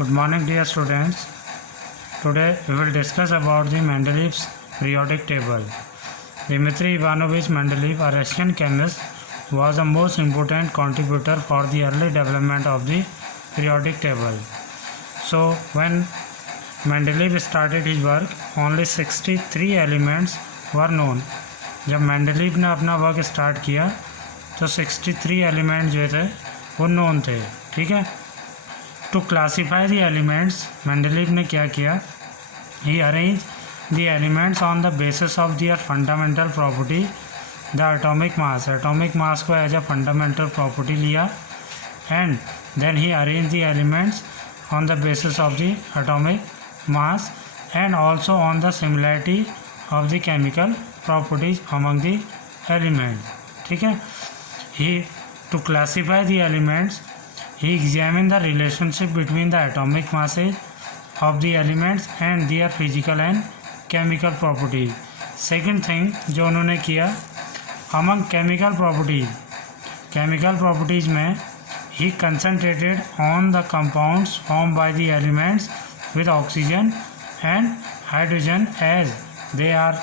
Good morning, dear students. Today we will discuss about the Mendeleev's periodic table. Dmitry Ivanovich Mendeleev, a Russian chemist, was the most important contributor for the early development of the periodic table. So, when Mendeleev started his work, only 63 elements were known. जब Mendeleev ने अपना work start किया तो 63 element जो थे वो known थे. ठीक है. To classify the elements Mendeleev ने क्या किया, he arrange the elements on the basis of their fundamental property. The atomic mass को एज अ फंडामेंटल प्रॉपर्टी लिया and then he arrange the elements on the basis of the atomic mass and also on the similarity of the chemical properties among the element. ठीक है. He to classify the elements he examined the relationship between the atomic masses of the elements and their physical and chemical properties. Second thing जो उन्होंने किया, among chemical properties में he concentrated on the compounds formed by the elements with oxygen and hydrogen as they are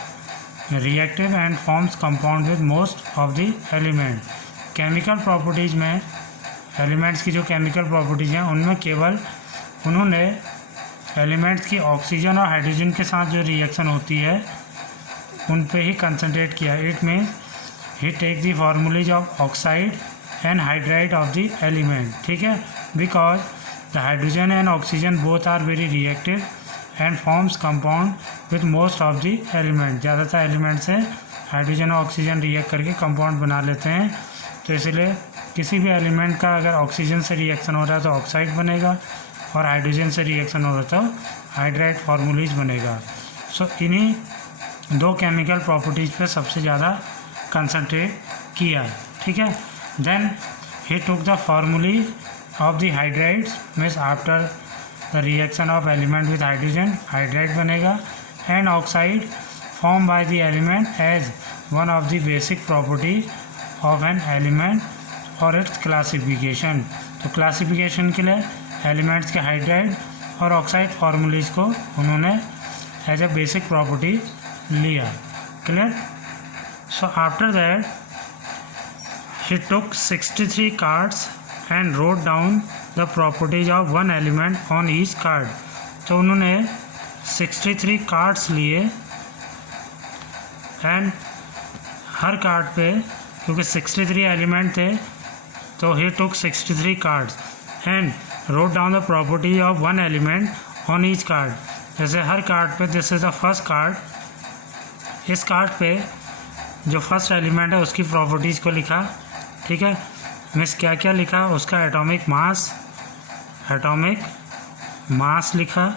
reactive and forms compound with most of the element. Chemical properties में elements की जो chemical properties हैं उनमें केवल उन्होंने elements की oxygen और hydrogen के साथ जो रिएक्शन होती है उन पे ही कंसंट्रेट किया. It means he take the formulas of oxide and hydride of the element. ठीक है. Because the hydrogen and oxygen both are very reactive and forms compound with most of the element. ज़्यादातर element से hydrogen और oxygen react करके compound बना लेते हैं. तो इसलिए किसी भी एलिमेंट का अगर ऑक्सीजन से रिएक्शन हो रहा है तो ऑक्साइड बनेगा और हाइड्रोजन से रिएक्शन हो रहा है तो हाइड्राइड फार्मूलीज बनेगा. सो इन्हीं दो केमिकल प्रॉपर्टीज़ पे सबसे ज़्यादा कंसंट्रेट किया. ठीक है. Then he took the formulae of the hydrides means after the reaction of element with hydrogen hydride बनेगा and oxide form by the element as one of the basic property of an element और its classification. तो classification के लिए elements के hydride और oxide फार्मूलीज को उन्होंने as a basic property लिया. Clear. So after that he took 63 cards and wrote down the properties of one element on each card. तो उन्होंने 63 कार्ड्स लिए एंड हर कार्ड पे क्योंकि 63 एलिमेंट थे तो ही टुक 63 cards and wrote down the property of one element on each card. जैसे हर card पे this is the first card. इस कार्ड पे जो फर्स्ट एलिमेंट है उसकी प्रॉपर्टीज़ को लिखा. ठीक है. मीन्स क्या क्या लिखा, उसका एटॉमिक मास लिखा.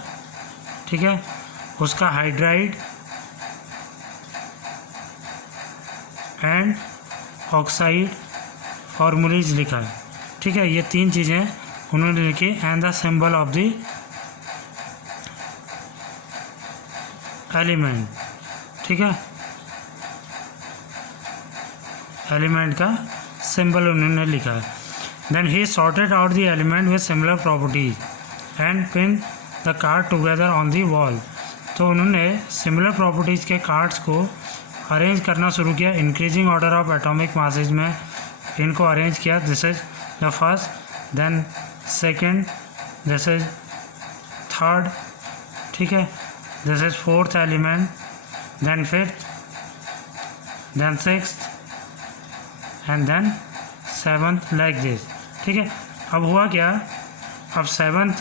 ठीक है. उसका हाइड्राइड एंड ऑक्साइड फार्मूलीज लिखा है. ठीक है. ये तीन चीज़ें उन्होंने लिखी and the symbol of the element. ठीक है. एलिमेंट का सिंबल उन्होंने लिखा है. Then he sorted out the element with similar properties and pin the card together on the wall. तो उन्होंने सिमिलर प्रॉपर्टीज़ के कार्ड्स को अरेंज करना शुरू किया increasing order of atomic masses में. इनको अरेंज किया. This is the first, then second, this is third. ठीक है. This is fourth element, then fifth, then sixth and then seventh, like this. ठीक है. अब हुआ क्या, अब सेवंथ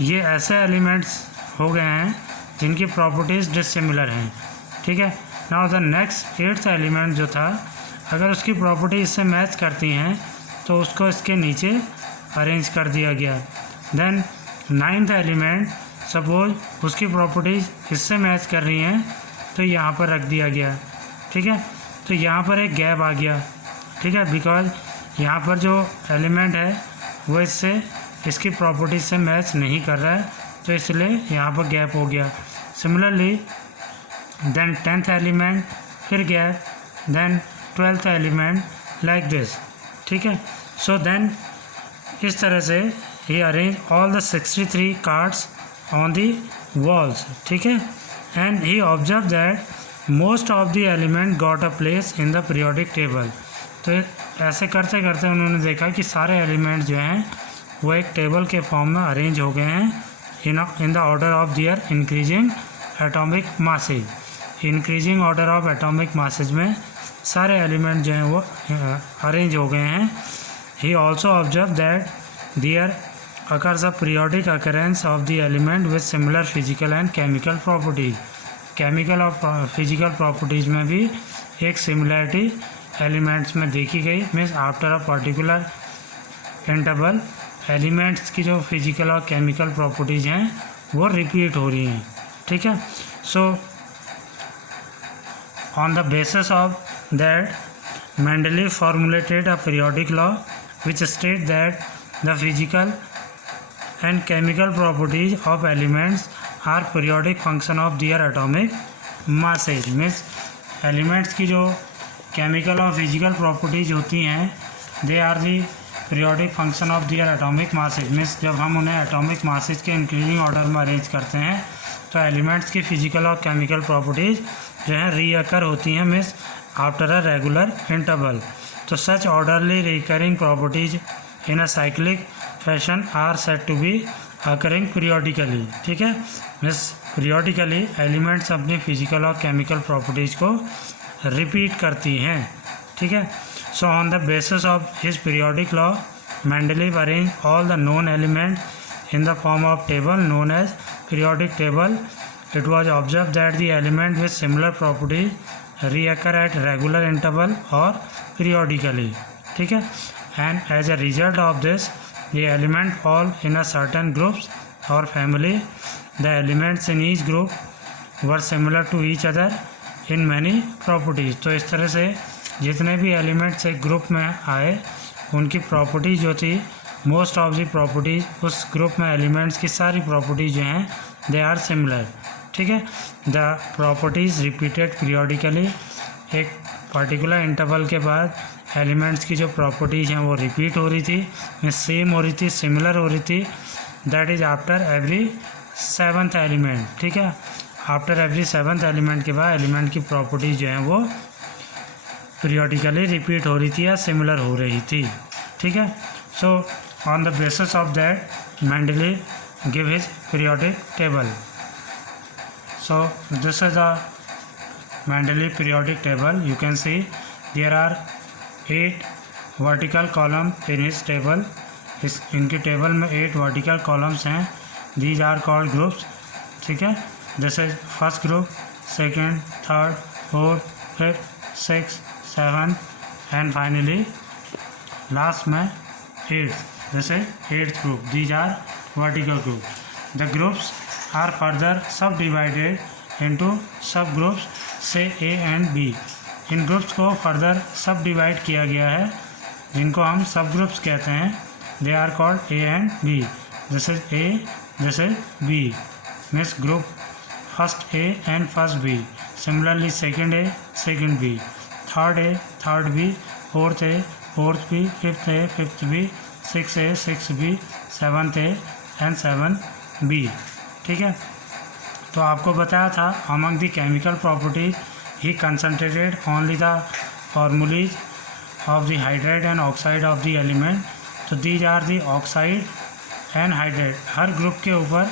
ये ऐसे एलिमेंट्स हो गए हैं जिनकी प्रॉपर्टीज़ डिसिमिलर हैं. ठीक है. Now the next eighth element जो था अगर उसकी प्रॉपर्टी इससे मैच करती हैं तो उसको इसके नीचे अरेंज कर दिया गया. देन नाइन्थ एलिमेंट सपोज उसकी प्रॉपर्टीज़ इससे मैच कर रही हैं तो यहाँ पर रख दिया गया. ठीक है. तो यहाँ पर एक गैप आ गया. ठीक है. बिकॉज यहाँ पर जो एलिमेंट है वो इसकी प्रॉपर्टीज से मैच नहीं कर रहा है तो इसलिए यहाँ पर गैप हो गया. सिमिलरली देन 10th एलिमेंट फिर gap, then 12th element, like this. ठीक है. सो देन इस तरह से he arrange all the 63 cards on the walls, ठीक है, and he observe that most of the element got a place in the periodic table. तो ऐसे करते करते उन्होंने देखा कि सारे एलिमेंट जो हैं वो एक टेबल के फॉर्म में अरेंज हो गए हैं in the order of their increasing atomic masses. Increasing order of atomic masses में सारे एलिमेंट जो हैं वो अरेंज हो गए हैं। He also observe that their occurs a periodic occurrence of the element with similar physical and chemical properties। Chemical और physical properties में भी एक सिमिलरिटी एलिमेंट्स में देखी गई। Means after a particular interval elements की जो फिजिकल और केमिकल प्रॉपर्टीज़ हैं वो रिपीट हो रही हैं, ठीक है। So on the basis of that Mendeleev formulated a periodic law which state that the physical and chemical properties of elements are periodic function of their atomic masses। Means elements की जो chemical और physical properties होती हैं they are the periodic function of their atomic masses. Means जब हम उन्हें atomic masses के increasing order में अरेंज करते हैं तो एलिमेंट्स की फिजिकल और केमिकल प्रॉपर्टीज़ जो हैं रीअकर होती हैं means after a regular interval. तो such orderly recurring properties in a cyclic fashion are set to be occurring periodically, ठीक है। मीन्स पीरियोडिकली एलिमेंट्स अपनी फिजिकल और केमिकल प्रॉपर्टीज़ को रिपीट करती हैं, ठीक है। So on the basis of his periodic law Mendeleev arrange all the known element in the form of table known as periodic table. It was observe that the element with similar properties reoccur at regular interval और periodically, ठीक है। And as a result of this the element fall in a certain groups or family। The elements in each group were similar to each other in many properties। तो इस तरह से जितने भी elements एक ग्रुप में आए उनकी प्रॉपर्टीज़ जो थी मोस्ट ऑफ दी प्रॉपर्टीज़ उस ग्रुप में एलिमेंट्स की सारी प्रॉपर्टीज़ जो हैं दे आर सिमिलर, ठीक है। द प्रॉपर्टीज़ रिपीटेड पीरियोडिकली, एक पर्टिकुलर इंटरवल के बाद एलिमेंट्स की जो प्रॉपर्टीज़ हैं वो रिपीट हो रही थी, सेम हो रही थी, सिमिलर हो रही थी। That is after every 7th element, ठीक है। आफ्टर एवरी 7th एलिमेंट के बाद एलिमेंट की प्रॉपर्टीज़ जो हैं वो पीरियोडिकली रिपीट हो रही थी या सिमिलर हो रही थी, ठीक है। So on the basis of that Mendeleev give his periodic table. So this is the Mendeleev periodic table। You can see there are 8 vertical column in his table। इस इनके टेबल में 8 वर्टिकल कॉलम्स हैं। These are called groups, ठीक है। This is first group, second, third, fourth, fifth, sixth, seventh and finally last में 8th। This is 8th group। These are vertical groups। The groups are further subdivided into subgroups से A and B। इन groups को further subdivide किया गया है जिनको हम subgroups कहते हैं। They are called A and B। This is A, this is B। Means group first A and first B। Similarly second A, second B, third A, third B, fourth A, fourth B, fifth A, fifth B, six A, six B, seventh A and seven B, ठीक है। तो आपको बताया था among the chemical properties he concentrated only the formulae of the hydride and oxide of the element. तो these are the oxide and hydride. हर group के ऊपर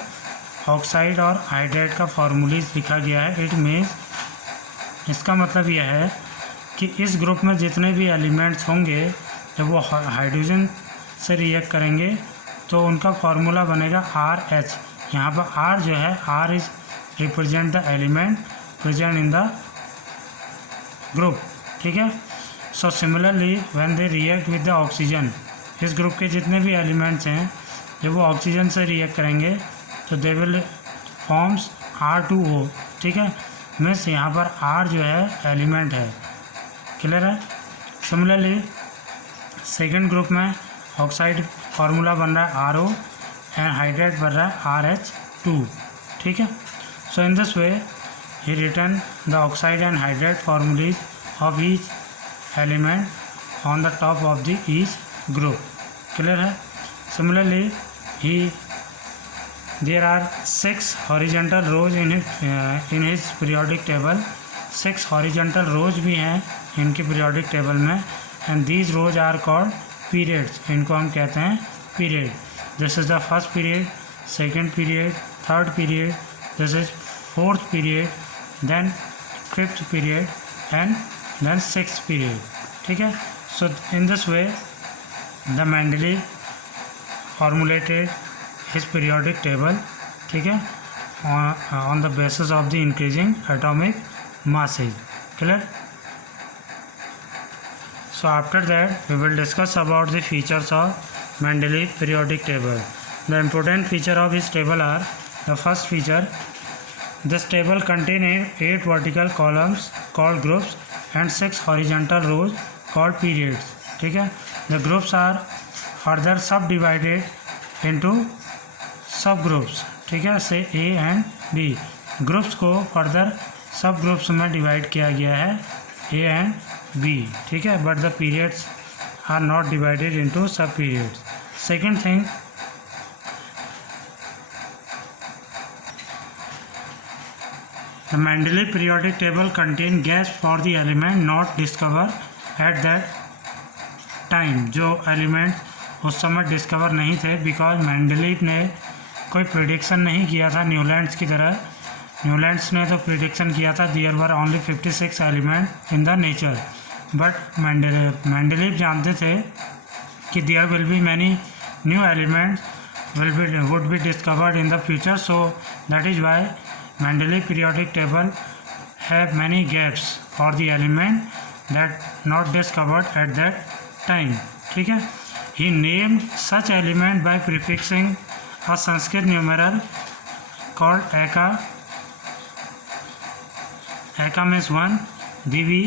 ऑक्साइड और हाइड्राइड का फॉर्मूलीज लिखा गया है। इट मीन्स इसका मतलब यह है कि इस ग्रुप में जितने भी एलिमेंट्स होंगे जब वो हाइड्रोजन से रिएक्ट करेंगे तो उनका फार्मूला बनेगा RH। यहाँ पर R जो है R is represent the element present in the group, ठीक है। So similarly when they react with the oxygen, इस ग्रुप के जितने भी एलिमेंट्स हैं जब वो ऑक्सीजन से रिएक्ट करेंगे तो दे विल फॉर्म्स R2O, ठीक है। मीन्स यहाँ पर R जो है एलिमेंट है, क्लियर है। सिमिलरली सेकेंड ग्रुप में ऑक्साइड फार्मूला बन रहा है RO एंड हाइड्राइड बन रहा है RH2, ठीक है। So in this way he return the oxide and hydride formulae of each element on the top of the each group, clear है। Similarly There are 6 horizontal rows in his periodic table. 6 horizontal rows भी हैं इनके periodic table में, and these rows are called periods. इनको हम कहते हैं period. This is the first period, second period, third period, this is fourth period, then fifth period and then sixth period. ठीक है. So in this way the Mendeleev formulated his periodic table, ठीक है, on the basis of the increasing atomic masses. Clear? So after that we will discuss about the features of Mendeleev periodic table. The important feature of his table are: the first feature, this table contains 8 vertical columns called groups and 6 horizontal rows called periods. ठीक है. The groups are further subdivided into subgroups. ठीक है, से A and B. Groups को further subgroups में divide किया गया है A and B. ठीक है, but the periods are not divided into subperiods. Second thing, the Mendeleev periodic table contain gaps for the element not discovered at that time. जो element उस समय discover नहीं थे, बिकॉज मेंडलीव ने कोई prediction नहीं किया था न्यूलैंड्स की तरह. न्यूलैंड्स ने तो प्रिडिक्शन किया था there were only 56 element in the nature, but Mendeleev जानते थे कि there will be many new elements would be discovered in the future. So that is why Mendeleev periodic table have many gaps for the element that not discovered at that time. ठीक है. He named such element by prefixing a Sanskrit numeral called Eka. Eka means 1, Divi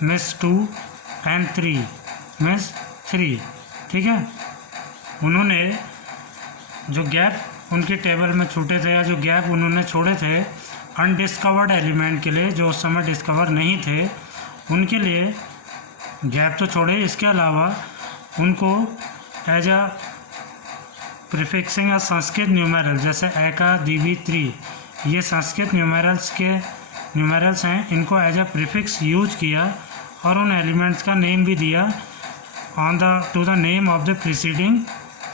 means 2 and 3 means 3. ठीक है. उन्होंने जो gap उनके table में छूटे थे या जो गैप उन्होंने छोड़े थे अनडिस्कवर्ड एलिमेंट के लिए, जो उस समय डिस्कवर नहीं थे, उनके लिए गैप तो छोड़े, इसके अलावा उनको as a prefixing a Sanskrit numeral, जैसे एका, दिवी, 3, ये संस्कृत न्यूमेरल्स हैं, इनको एज अ प्रीफिक्स यूज किया और उन एलिमेंट्स का नेम भी दिया to the name of the preceding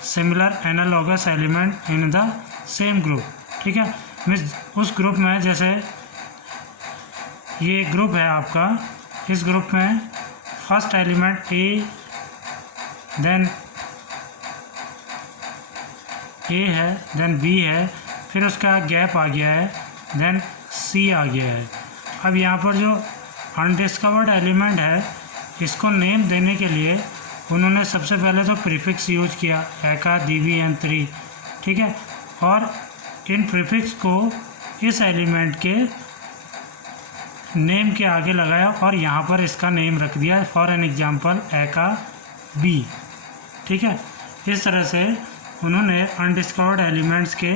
similar analogous element in the same group. ठीक है, मीन्स उस ग्रुप में, जैसे ये ग्रुप है आपका, इस ग्रुप में फर्स्ट एलिमेंट ए, देन ए है, देन बी है, फिर उसका गैप आ गया है, देन सी आ गया है. अब यहाँ पर जो अनडिस्कवर्ड एलिमेंट है, इसको नेम देने के लिए उन्होंने सबसे पहले तो प्रीफिक्स यूज किया, एका, दिवी एंड 3. ठीक है, और इन प्रीफिक्स को इस एलिमेंट के नेम के आगे लगाया और यहाँ पर इसका नेम रख दिया. फॉर एन एग्जांपल एका बी. ठीक है, इस तरह से उन्होंने अनडिस्कवर्ड एलिमेंट्स के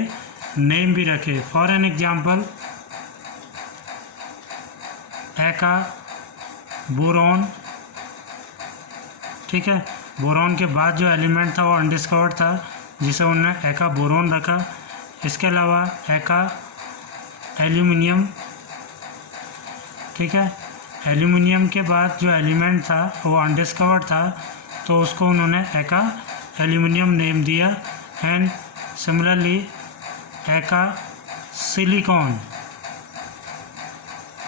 नेम भी रखे. फॉर एन एग्जांपल एका बोरॉन. ठीक है, बोरॉन के बाद जो एलिमेंट था वो अनडिस्कवर्ड था, जिसे उन्होंने एका बोरॉन रखा. इसके अलावा एका एल्यूमिनियम. ठीक है, एल्यूमिनियम के बाद जो एलिमेंट था वो अनडिस्कवर्ड था, तो उसको उन्होंने एका एल्यूमिनियम नेम दिया. एंड सिमिलरली एका सिलिकॉन.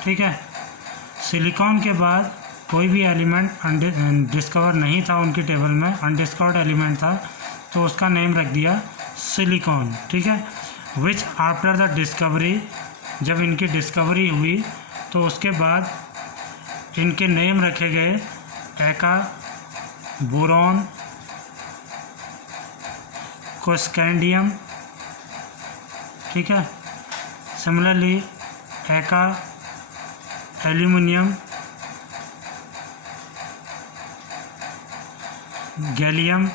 ठीक है, सिलिकॉन के बाद कोई भी एलिमेंट डिस्कवर नहीं था उनकी टेबल में, अनडिस्कवर्ड एलिमेंट था, तो उसका नेम रख दिया सिलिकॉन. ठीक है, विच आफ्टर द डिस्कवरी, जब इनकी डिस्कवरी हुई तो उसके बाद इनके नेम रखे गए एका बोरॉन, कोस्कैंडियम. ठीक है, सिमिलरली एका एल्यूमिनियम, गैलियम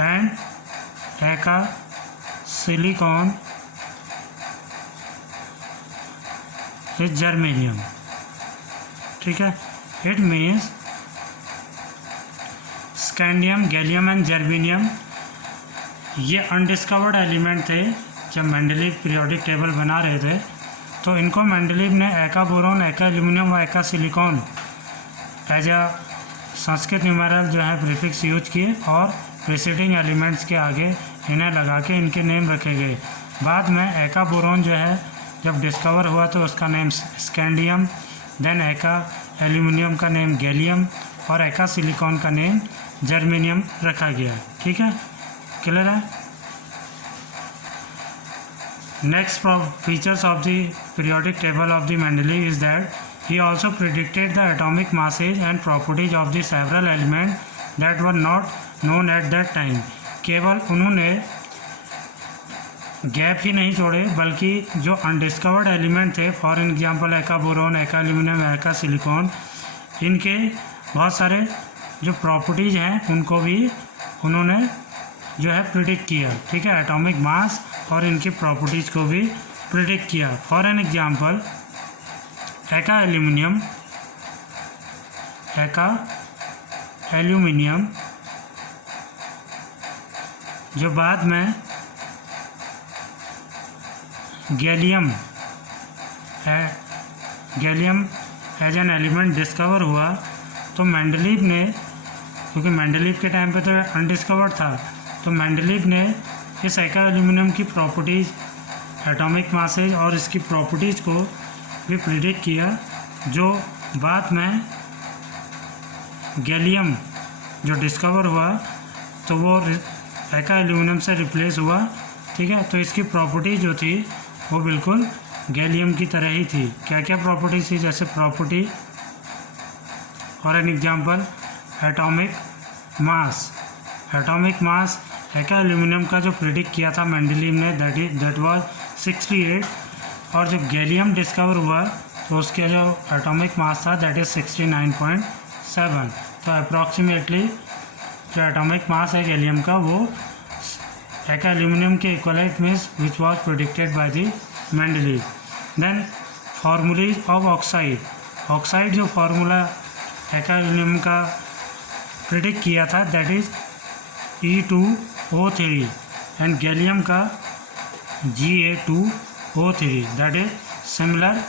एंड एका सिलिकॉन इज जर्मेनियम. ठीक है, it means scandium, gallium and germanium ये अनडिस्कवर्ड एलिमेंट थे जब मेंडलीव पीरियोडिक टेबल बना रहे थे, तो इनको मेंडलीव ने एका बोरॉन, एका एल्यूमिनियम और eka silicon as a Sanskrit numeral जो है प्रीफिक्स यूज किए और प्रीसीडिंग एलिमेंट्स के आगे इन्हें लगा के इनके नेम रखे गए। बाद में एका बोरॉन जो है जब डिस्कवर हुआ तो उसका नेम स्कैंडियम, देन एका एल्यूमिनियम का नेम गैलियम और एका सिलिकॉन का नेम जर्मेनियम रखा गया। ठीक है, क्लियर है। Next features of the periodic table of the Mendeleev is that he also predicted the atomic masses and properties of the several elements that were not known at that time। केवल उन्होंने gap ही नहीं छोड़े बल्कि जो undiscovered element थे, for example एका boron, एका aluminium, एका सिलिकॉन, इनके बहुत सारे जो प्रॉपर्टीज़ हैं उनको भी उन्होंने जो है प्रिडिक्ट किया। ठीक है, एटॉमिक मास और इनकी प्रॉपर्टीज़ को भी प्रिडिक्ट किया। For an example eka aluminium जो बाद में gallium as an element discover हुआ, तो मेंडलीव ने, क्योंकि मेंडलीव के टाइम पे तो अनडिस्कवर्ड था, तो मेंडलीव ने इस एका एल्यूमिनियम की प्रॉपर्टीज़, एटॉमिक मासेज और इसकी प्रॉपर्टीज़ को भी प्रिडिक्ट किया, जो बाद में गैलियम जो डिस्कवर हुआ तो वो एका एल्यूमिनियम से रिप्लेस हुआ। ठीक है, तो इसकी प्रॉपर्टी जो थी वो बिल्कुल गैलियम की तरह ही थी। क्या क्या प्रॉपर्टी थी, जैसे property for an example atomic mass एका एल्यूमिनियम का जो प्रिडिक्ट किया था मेंडलीव ने, दैट वाज 68, और जब गैलियम डिस्कवर हुआ तो उसका जो एटॉमिक मास था दैट इज़ 69.7। तो अप्रॉक्सीमेटली जो एटॉमिक मास है गैलियम का वो एका एल्यूमिनियम के इक्वल है, it means which was predicted by the Mendeleev. Then formulae of oxide जो फार्मूला एका एल्यूमिनियम का प्रिडिक्ट किया था that is E2O3 and gallium का Ga2O3, दैट इज सिमिलर,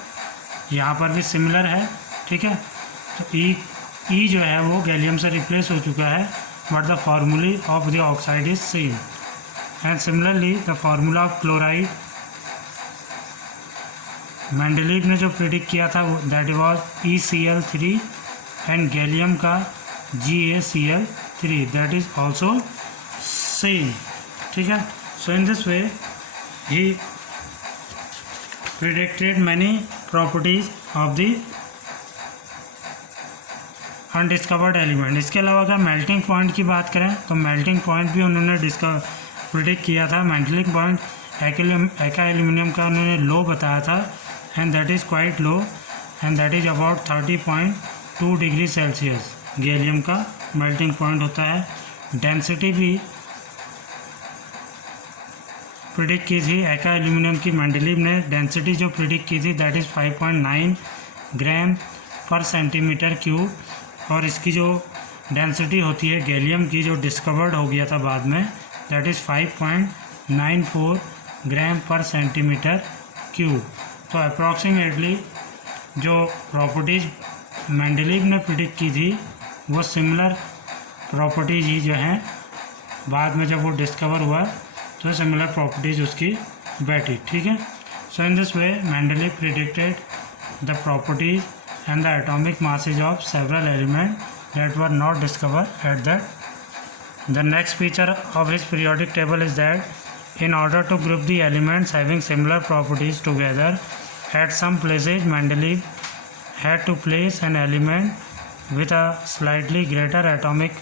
यहाँ पर भी सिमिलर है। ठीक है, तो ई जो है वो गैलियम से रिप्लेस हो चुका है, but the formulae of the oxide is same. And similarly the formula of chloride Mendeleev ने जो प्रिडिक्ट किया था that was ECl3 and gallium का GaCl3, that is also same. ठीक है, so in this way he predicted many properties of the undiscovered element। इसके अलावा अगर मेल्टिंग पॉइंट की बात करें तो मेल्टिंग पॉइंट भी उन्होंने प्रिडिक्ट किया था। मेल्टिंग पॉइंट एका एल्यूमिनियम का उन्होंने लो बताया था, and that is quite low, and that is about 30.2 degree Celsius gallium का मेल्टिंग पॉइंट होता है। डेंसिटी भी प्रिडिक्ट की थी एका एल्यूमिनियम की, मेंडलीव ने डेंसिटी जो प्रिडिक्ट की थी दैट इज़ 5.9 ग्राम पर सेंटीमीटर क्यूब, और इसकी जो डेंसिटी होती है गैलियम की जो डिस्कवर्ड हो गया था बाद में दैट इज़ 5.94 ग्राम पर सेंटीमीटर क्यूब। तो अप्रॉक्सीमेटली जो प्रॉपर्टीज़ मेंडलीव ने प्रिडिक्ट की थी वो सिमिलर प्रॉपर्टीज़ ही जो हैं बाद में जब वो डिस्कवर हुआ तो सिमिलर प्रॉपर्टीज़ उसकी बैठी। ठीक है, so in this way Mendeleev predicted the properties and the atomic masses of several element that were not discover at that. The next feature of his periodic table is that in order to group the elements having similar properties together at some places, Mendeleev had to place an element with a slightly greater atomic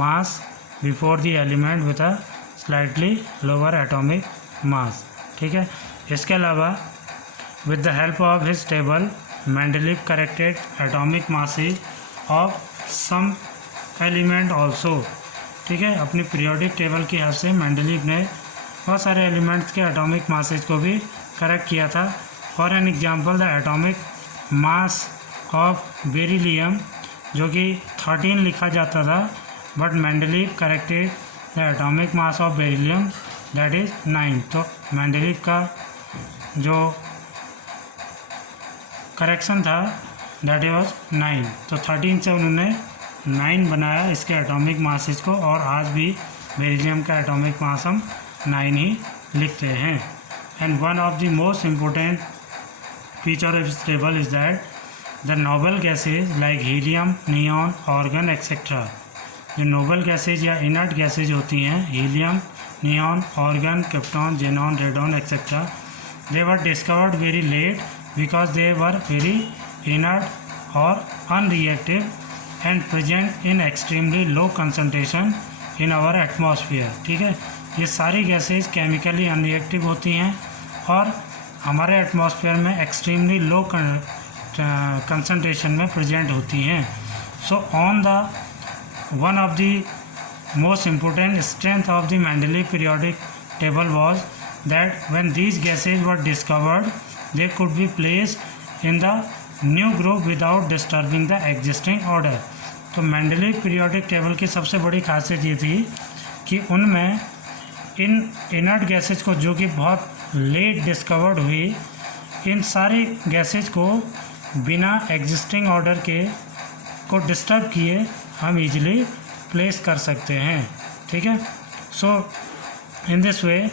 mass before the element with a slightly lower atomic mass। ठीक है, इसके अलावा with the help of his table, Mendeleev corrected atomic masses of some element also। ठीक है, अपनी periodic table की help से Mendeleev ने बहुत सारे एलिमेंट्स के एटॉमिक मासेज को भी करेक्ट किया था। For an example the atomic mass of beryllium जो कि 13 लिखा जाता था, but Mendeleev corrected the atomic mass of beryllium that is 9। तो मेंडलीव का जो करेक्शन था दैट वाज 9। तो 13 से उन्होंने 9 बनाया इसके एटॉमिक मासेस को, और आज भी बेरिलियम का एटॉमिक मास हम 9 ही लिखते हैं। And one of the most important feature of this table is that the noble gases like helium, neon, argon etcetera, जो नोबल गैसेज या इनर्ट गैसेज होती हैं, helium, neon, argon, krypton, xenon, radon etcetera, they were discovered very late because they were very inert or unreactive and present in extremely low concentration in our atmosphere। ठीक है, ये सारी gases chemically unreactive होती हैं और हमारे atmosphere में extremely low concentration में प्रेजेंट होती हैं। सो on the one of the most important strength of the Mendeleev periodic table was that when these gases were discovered they could be placed in the new group without disturbing the existing order. तो Mendeleev periodic table की सबसे बड़ी खासियत ये थी कि उनमें इन inert gases को, जो कि बहुत लेट डिस्कवर्ड हुई, इन सारी गैसेज को बिना एग्जिस्टिंग ऑर्डर के को डिस्टर्ब किए हम इजीली प्लेस कर सकते हैं। ठीक है, so in this way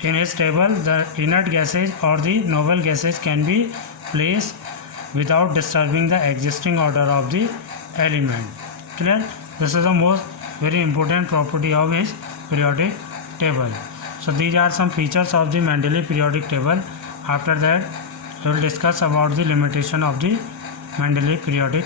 in his table the inert gases or the noble gases can be placed without disturbing the existing order of the element। Clear? This is the most very important property of his periodic table। So these are some features of the Mendeleev periodic table। After that we will discuss about the limitation of the Mendeleev periodic